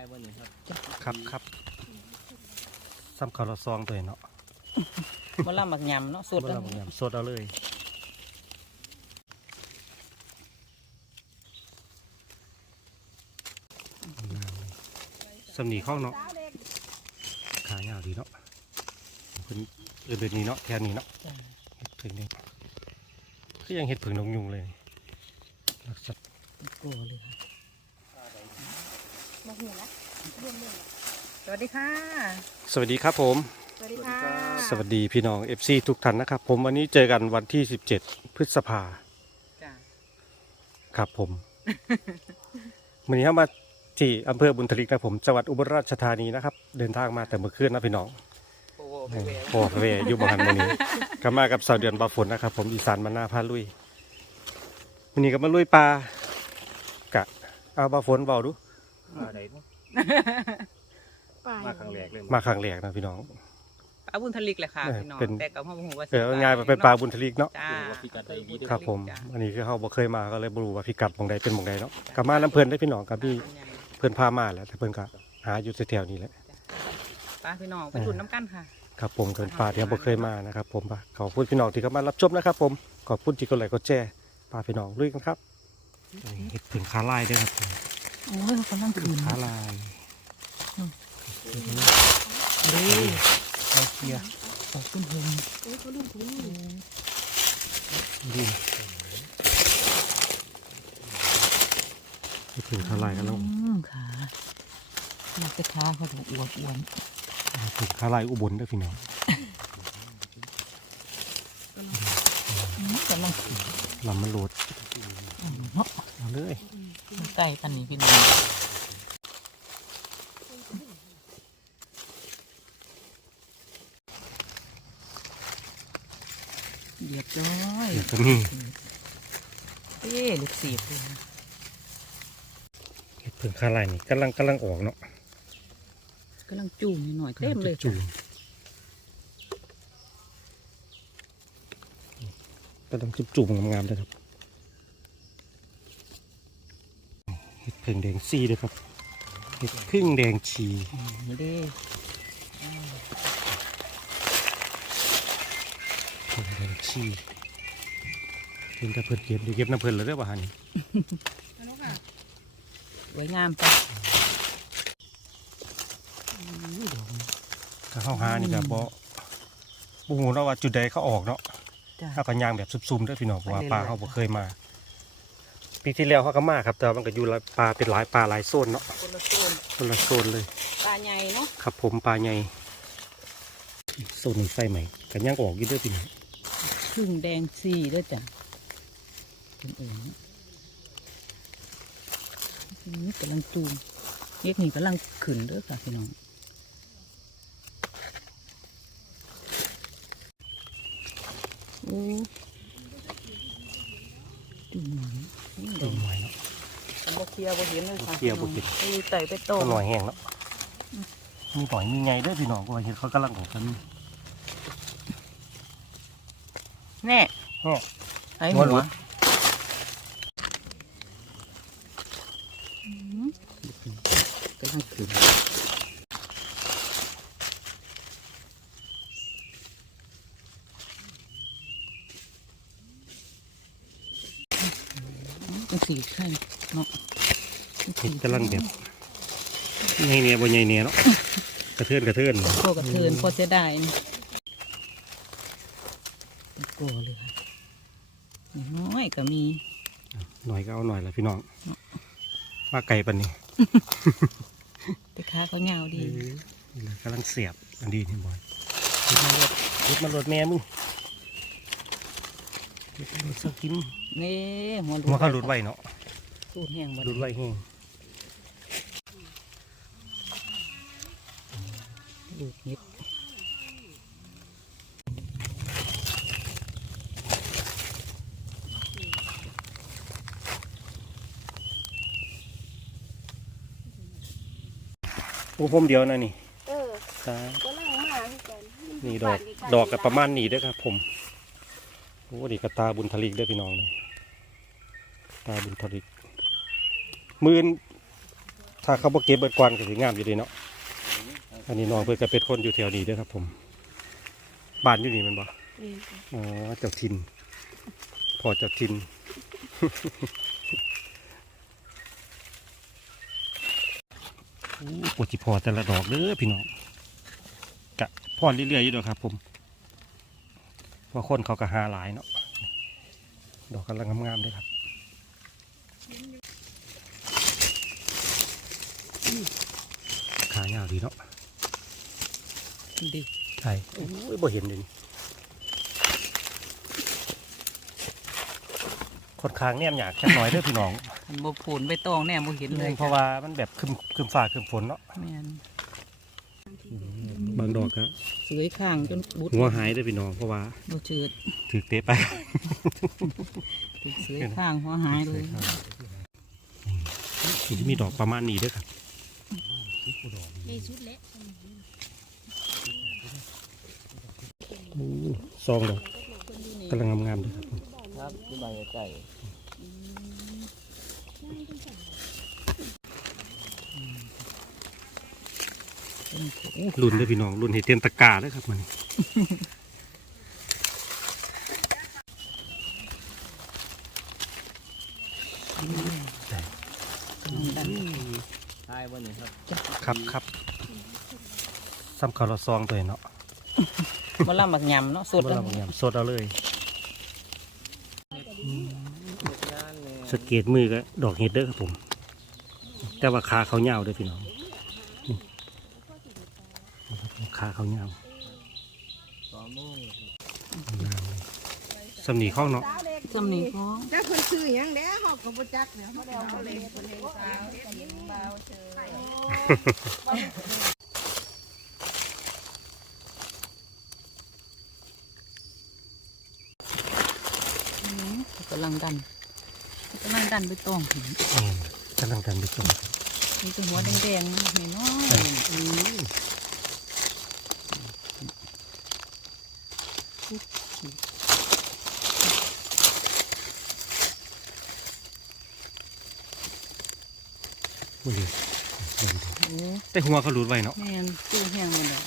ายวันนี้ครับครับครับซ้ำข้าวละซองตัวเนาะบ่ละหมักยำเนาะสดบ่แล้วเราบ่ยำสดเอาเลยสำนีข้องเนาะขายาวดีเนาะเพิ่นเออแบบนี้เนาะแค่นี้เนาะจ้ะเห็ดผึ่งนี่คือยังเห็ดผึ่งนกยุงเลยลักษณะกลัวเลยค่ะ สวัสดีค่ะ สวัสดีครับผม สวัสดีค่ะ สวัสดีพี่น้อง FC ทุกท่านนะครับ ผมวันนี้เจอกันวันที่ 17 พฤษภาจ้ะครับผม วันนี้เข้ามาที่อำเภอบุญทลิกนะผมจังหวัดอุบลราชธานีนะครับ เดินทางมาแต่เมื่อคืนนะพี่น้องโอ้โหโอ้เวอยู่บ้านวันนี้ก็มากับสาวเดือนบาฝนนะครับผมอีสานมาหน้าพาลุยวันนี้ก็มาลุยปลากะเอาบาฝนเบาดู มาไหนเนาะมาครั้งแรกเลยมาครั้งแรกนะพี่น้อง ปลาบุญทลิกเลยค่ะเออพี่น้องเป็น แต่กับพ่อหูว่าเออง่ายๆเป็นปลาบุญทลิกเนาะจ้าว่าพี่กัดได้ดีเด้อครับผม จ้ะอันนี้คือเขาบ่เคยมาก็เลยบ่รู้ว่าพิกัดหมองใดเป็นหมองใดเนาะกับมาน้ำเพิ่นได้พี่น้องกับพี่เพิ่นพามาแหล้วแต่เพิ่นก็หาอยู่แถวๆนี้แหละปลาพี่น้องไปดุนน้ำกันค่ะ ครับผมเกินปลาที่เราบ่เคยมานะครับ ผมปะขอบคุณพี่น้องที่เข้ามารับชมนะครับ ผมขอบคุณที่กดไลค์กดแชร์ปลาพี่น้องลุยกันครับเห็ดผึ่งขาลายด้วยครับผม โอ้ยกำลังคืนขาลายเด้ไอาเกียร์ตกขึ้นเฮงดูเห็ดผึ่งขาลายกันแล้วอืมค่ะอยากจะค้าเขาดูอวบอ้วนเห็ดผึ่งขาลายอุบลด้วยพี่น้องอืมกำลังขึ้นลำมันโหลด เนาะเอาเลยใกล้ปันนี้พี่น้องเรียบร้อยเดี๋ยวก็มีเอ๊ะลูกศิษย์เลยนะเห็ดผึ่งขาลายนี่กำลังกำลังออกเนาะกำลังจูงนิดหน่อยเต็มเลยจูงกำลังจุบจุ่มงามๆเลยครับ เห็ดผึ่งแดงซีด้วยครับเห็ดพึ่งแดงชีนี่เด้ผึ่งแดงชีเห็นแต่เพิ่นเก็บเดี๋ยวเก็บน้ำเพิ่นเลยเด้อบ่ฮะนี่ไว้งามไปถ้าเข้าหานี่ก็บ่บ่ฮู้เนาะว่าจุดใดเขาออกเนาะจ้ะเขาก็ย่างแบบซุ่มๆเด้อพี่น้องเพราะว่าไปปเรื่ลาอยๆเขาบ่เคยมา ปีที่แล้วเขาก็มาครับ แต่ว่ามันก็อยู่หลายปลาเป็นหลายปลาหลายโซนเนาะคนละโซนคนละโซนเลย ปลาใหญ่เนาะครับผมปลาใหญ่อีกโซนหนึ่งไส้ใหม่กันย่างออกอยี่เด้วยพี่น้องพึ่งแดงสีด้วยจ้ะเป็นเองเนาะอืมกำลังจูงเย็กนี่กำลังขึ้นเด้อค่ะพี่น้องโอ้จูง หน่อยอืมต้นหน่อยเนาะบ่เคลียร์บ่เห็นเลยค่ะบ่เคลียร์บ่เห็นไปไต่ไปโตต้นหน่อยแห้งเนาะมีหน่อยมีไงเด้วยพี่น้องก็ว่าเห็นเขากำลังออกกันแน่แน่ไอ้หัหัวหลุวดอืมกำลังขึ้น จังสีไข่เนาะจังเห็สีนกำลังแบบไงเนี่ยบนไงเนี่ยเนาะกระเทือนกระเทือนพวกกระเทือนพอเสียดายนี่เป็นกลัวเลยค่ะน้อยก็มี หน่อยก็เอาหน่อยละพี่น้องว่าไก่ปันนี่แต่ขาเขาเงาวดีนี่เลยกำลังเสียบอันดีนี่บอยเฮ็ดมันรถเฮ็ดมันรถแม่มึงเฮ็ด มันรถสักกินนี่หัวหัวเขาหลุดไว้เนาะสูดแห้งบ่หลุดไว้แห้งดูดนิดโอ้ผมเดียวนะนี่เออตาก็นั่งมาคือกันนี่ดอกดอกกับประมาณนี้เด้อครับผม โอ้ดีกับตาบุญทลิกเด้อพี่น้องเลยตาบุญทลิกหมื่นถ้าเขาบ่เก็บเบิดกวนก็สิงามอยู่ดีเนาะอันนี้น้องเพิ่นก็เป็นคนอยู่แถวนี้เด้อครับ ผมบ้านอยู่นี่แมันบ่อ๋อเจ้าถิ่นพ่อเจ้าถิ่นโอ้ปวดจิพอแต่ละดอกเด้อพี่น้องกะพอเรื่อยๆอยู่เด้อครับ ผม เพราะคนเขาก็หาหลายเนาะดอกกำลังงามๆเลยครับขายาวดีเนาะดิใช่โอ้ยบ่เห็นเลยนี่คนค้างแนมอยากแค่น้อยเด้อพี่น้องคันบ่ผลใบตองแน่บ่เห็นเลยเพราะว่ามันแบบคึมคึมฟ้าคึมฝนเนาะแม่น บางดอกก็เสยข้างจนบุดหัวหายเด้อพี่น้องเพราะว่าบ่เจิดถือเตะไปถึกเสยข้างหัวหายเลยสีมีดอกประมาณนี้เด้วยครับในชุดเละซองดอกกำลังงามๆเลยครับครับที่ใบไก่ รุ่นเด้อพี่น้องรุ่นเห็ดเตียนตะกร้าเลยครับมันใช่วันนี้ครับ ครับครับซ้ำเขาเราซองตัวเนาะบ่ลำบักยำเนาะสดบ่แล้วเรายำสดเอาเลยงานเนี่ยสเกตมือก็ดอกเห็ดเด้อครับผม แต่ว่าขาเขายาวเด้อพี่น้องนี่ ขาเขายาวสองโมงงามเลยสำนีข้องเนาะจำนี้ของถ้าคนซื้อหยังเด้เฮาก็บ่จักเนี่ยเขาเอาเลยคนเลี้ยงสาวคนเลี้ยงบ่าวเชยอืมกำลังดันกำลังดันใบตองเห็นนี่กำลังกันไปส่งมีแต่หัวแดงๆนะน้อยอุ้ย ๆโอ้แต่หัวเขาหลุดไว้เนาะแม่นตู้แห้งเลยดอก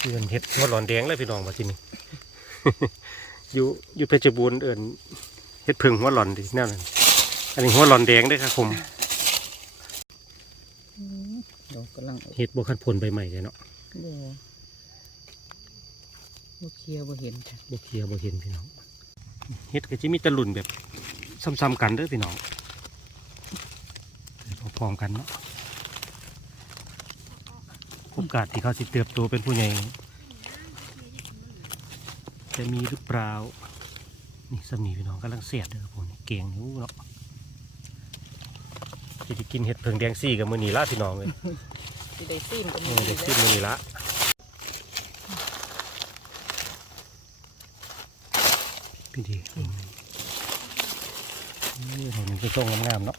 เอื่นเห็ดหัวหลอนแดงเลยพี่น้องว่าที่นี่ อยู่อยู่เพชรบูรณ์เอื่นเห็ดผึ่งหัวหลอนดิแน่นอนอันนี้หัวหลอนแดงเด้วยครับผมอืมดอกกำลังออกเห็ดบวคันผลใบใหม่เลยเนาะบ่บ่เคลียร์บ่เห็นจ้ะบวเคลียร์บวเห็นพี่น้องเห็ดก็จะมีแตะลุ่นแบบซ้ำๆกันเด้อพี่น้อง พร้อมๆกันเนาะโอกาสที่เขาสิเติบโตเป็นผู้ใหญ่จะมีหรือเปล่า นี่สำนีพี่น้องกำลังเสียดเด้อครับผมนี่เก่งนิ้วเนาะจะได้กินเห็ดเพิงแดงซี่กับมือนีละพี่น้องเลยสิได้ซีมกันเออเด็กซี่มือนีละพี่ดีนี่เห็นมันก็ต้องงามๆเนาะ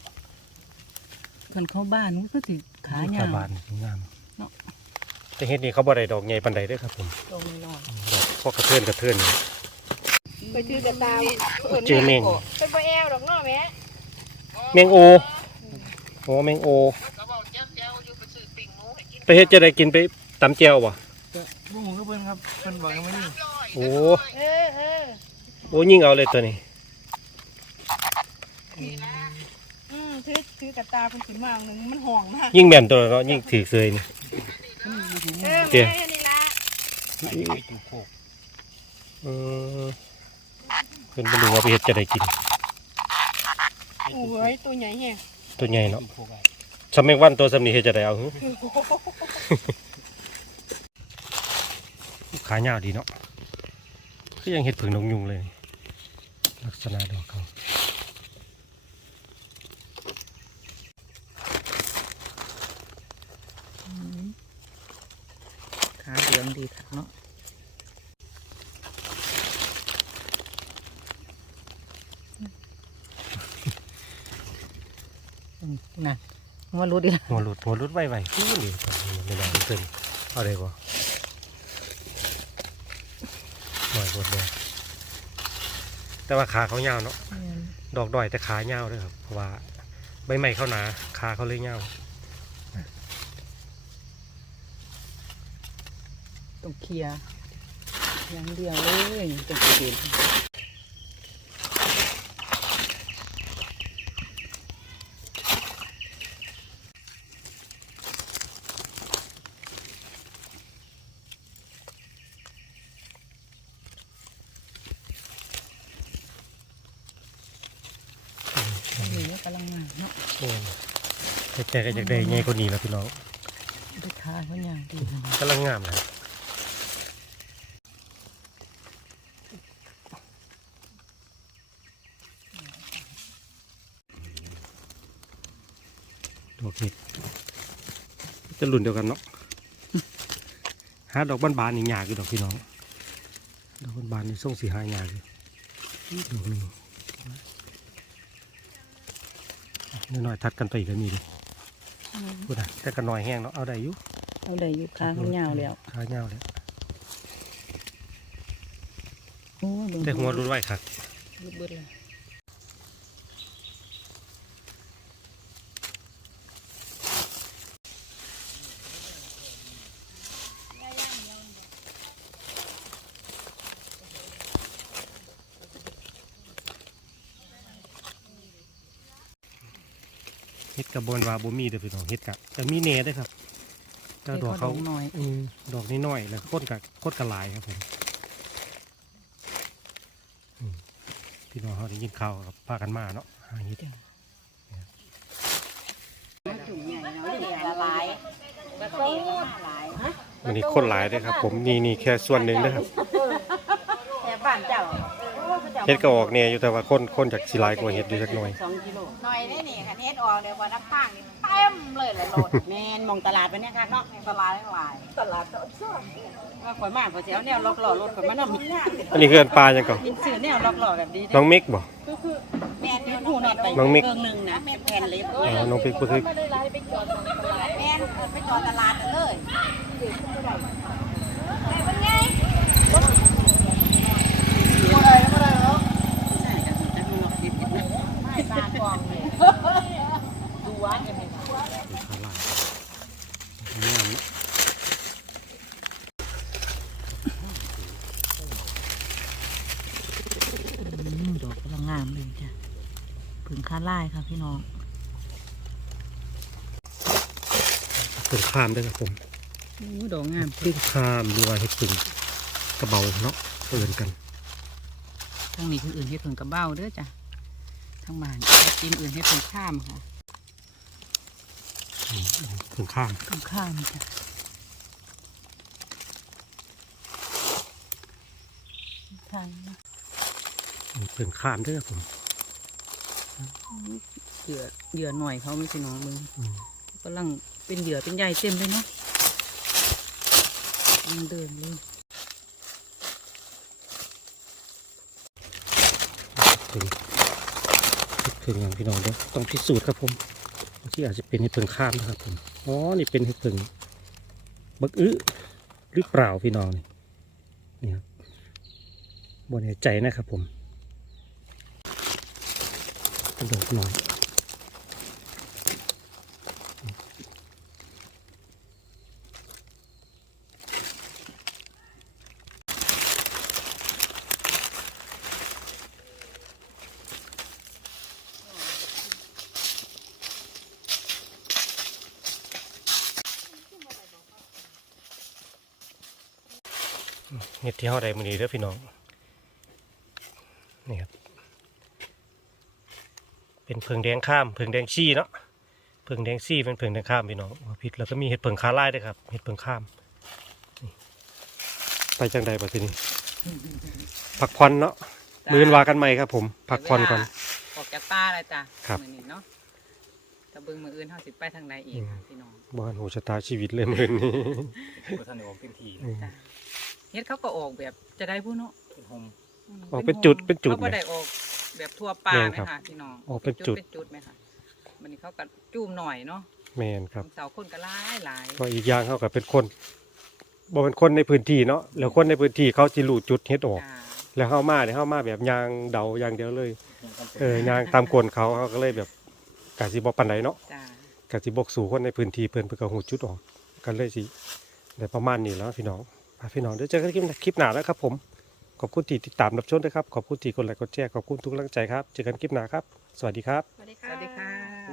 กันเข้าบ้านมันก็สิขายาว บานงามเนาะ แต่เห็ดนี่เขาบ่ได้ดอกใหญ่ปันใดเด้อครับผมตรงนี้น้อยดอกพอกระเทือนกระเทือนนี่ไปถือกระตาเจอแมงเป็นบ่แอวดอกเนาะแม่แมงโอโอ้แมงโอ ไปเฮ็ดจะได้กินไปตำแจ่วบ่บุ้งก็เพิ่นครับเพิ่นบอกยังไม่นี่โอ้เออเออโอ้ยิ่งเอาเลยตัวนี้อืม ถือถือกระตาเพิ่นสิมาหนึงมันห่องนะยิ่งแม่นตัวเนาะยิ่งถือเสยนี่ เออเจ๊แม่นี่ล่ะถูกโคกเออเพิ่นบ่รู้ว่าไปเฮ็ดจะได้กิน โอ้ยตัวใหญ่แฮงตัวใหญ่เนาะถูกโคกอะสำแมงวันตัวสำนี้เฮ็ดจะได้เอาหึ ขายาวดีเนาะคือยังเฮ็ดผึ่งนกยุงเลย ลักษณะดอกเขา ขาเหลื องดีค่ะเนาะอืมน่ะว่ารู้ดิล่ะหัวหลุดหัวหลุดไวๆคือมันดีกว่าไม่ได้เพิ่นเอาได้บ่หน่อยกดเลยแต่ว่าขาเขายาวเนาะดอกดอยแต่ขายาวด้วยครับเพราะว่าใบไม้เขาหนาขาเขาเลยยาว ต้องเคลียร์อย่างเดียวเลยต้องเก็บอันนี้กำลังงามเนาะโอ้ยแต่ก็อยากได้ใหญ่กว่านี้แล้วพี่น้องไปทานเขาอย่างดีนะกำลังงามนะดอกเห็ด จะรุ่นเดียวกันเนาะหาดอกบานๆนี่ยากอยู่ดอกพี่น้อง ดอกบานๆนี่ส่งสีหายากอยู่ดอกหนึ่งนิดหน่อยทัดกันไปอีกก็มีเลยพูดนะแต่กันหน่อยแห้งเนาะเอาได้อยู่เอาได้อยู่ค้าเขายาวแล้วขาเงาวเลยโอ้ยเบิ่งแต่หัวรุนไว้ครับเบิดเลย เฮ็ดกระบวนว่าบ่มีเด้อพี่น้องเฮ็ดกะจะมีเน่เด้อครับแต่ดอกเขาหน่อย อืมดอกน้อยๆแล้วก็ก้นกะก้นกะหลายครับผมอืมพี่น้องเขาได้ยินข่าวกับพากันมาเนาะหาเฮ็ดละลายแล้วก็ละลายมันนี่คนหลายเด้อครับ ผมนี่นี่แค่ส่วนหนึ่งเด้อครับ แถวบ้านเจ้า เฮ็ดก็ออกเนี่ยอยู่แต่ว่าคนคนจากสิหลายกว่าเฮ็ดอยู่จักหน่อย สองกิโลหน่อยได้นี่ค่ะเฮ็ดออกเดี๋ยวว่าน้ำตั้งนี่เต็มเลยเลยโลดแมนมองตลาดไปเนี่ยค่ะเนาะตลาดทั้งหลายตลาดก็ซ่อมว่าข่อยมากข่อยสิเอาแนวล็อกหล่อรถข่อยมานำอันนี้คืออันปลาจังก่อนกินซื้อแนวล็อกหล่อแบบนี้น้องมิกบ่แม่นอยู่หูน็อตไปน้องมิกเครื่องหนึงนะแผ่นเล็บอ๋อน้องมิกบ่คือแม่นไปจอดตลาดเลยเป็นไง ใช่ค่ะแต่มันล็อกดิบๆนะ ไม่ตากองเลยดูว่าจะไม่ได้ ขาลายงามเนาะ อืมดอกกำลังงามเลยจ้ะผึ่งค่าไล่ค่ะพี่น้อง เป็นข้ามเด้อครับผมโอ้ดอกงามพึ่งข้ามหรือว่าเฮ็ดพึ่งกระเบาเนาะเปินกันทางนี้คืออื่นให้ผึ่งกระเบ้าเด้อจ้ะทางบ้านแต่ทีมอื่นให้ผึ่งข้ามค่ะพึ่งข้ามผึ่งข้ามจ้ะทางนะพึ่งข้ามเด้อผมเหยื่อเหยื่อหน่อยเขาไม่ใช่น้องมึงอืมกำลัง เป็นเหยื่อเป็นใหญ่เต็มเลยเนาะยังเดินเลยพึ่งพึ่งอย่างพี่น้องเด้อต้องพิสูจน์ครับผมที่อาจจะเป็นเห็ดพึ่งข้ามนะครับผมอ๋อนี่เป็นเห็ดพึ่งบักอื้อหรือเปล่าพี่น้องนี่นี่ครับบนใจนะครับผมกระโดดหน่อย เห็ดที่เขาได้มือนี้เด้อพี่น้องนี่ครับเป็นเพิงแดงข้ามเพิงแดงชี้เนาะเพิงแดงซี่เป็นเพิงแดงข้ามพี่น้องว่าผิดแล้วก็มีเห็ดเพิงขาลายด้วยครับเห็ดเพิงข้ามนี่ไปจังใดบ่ทีนี้พักผ่อนเนาะมือนว่ากันใหม่ครับ ผมพักผ่อนก่อนออกจากป่าเลยจ้ะครับมือนี้เนาะแต่เบิ่งมืออื่นเขาสิไปทางใดอีกอืมค่ะพี่น้องบ้านหูชะตาชีวิตเลยมือนนี้ก็ท่านได้ออกเป็นทีอืม เฮ็ดเขาก็ออกแบบจะได้ผู้เนาะเป็นโฮมมออกเป็นจุดเป็นจุดเขาก็ได้ออกแบบทั่วป่าแม่นไหมครับคะพี่น้องออกเป็นจุด เป็นจุดไหมคะวันนี้เขาก็จูมหน่อยเนาะแมนครับ เสาคนก็หลายหลายก็อีกอย่างเขาก็เป็นคนบ่เป็นคนในพื้นที่เนาะแล้วคนในพื้นที่เขาจิรู้จุดเฮ็ดออก จ้าแล้วเข้ามาเนี่ยเข้ามาแบบยางเดาอย่างเดียวเลย เออยางตามกลเขาเขาก็เลยแบบกาสิบปันไดเนาะจ้ากาสิบกสู่คนในพื้นที่เพิ่นเพื่อก็หูจุดออกกันเลยสิได้ประมาณนี้แล้วพี่น้อง พาพี่น้องเดี๋ยวเจอกันคลิปหน้าคลิปหนาแล้วครับผม ขอบคุณที่ติดตามรับชมด้วยครับ ขอบคุณที่กดไลค์กดแชร์ ขอบคุณทุกกำลังใจครับ เจอกันคลิปหน้าครับ สวัสดีครับ สวัสดีค่ะ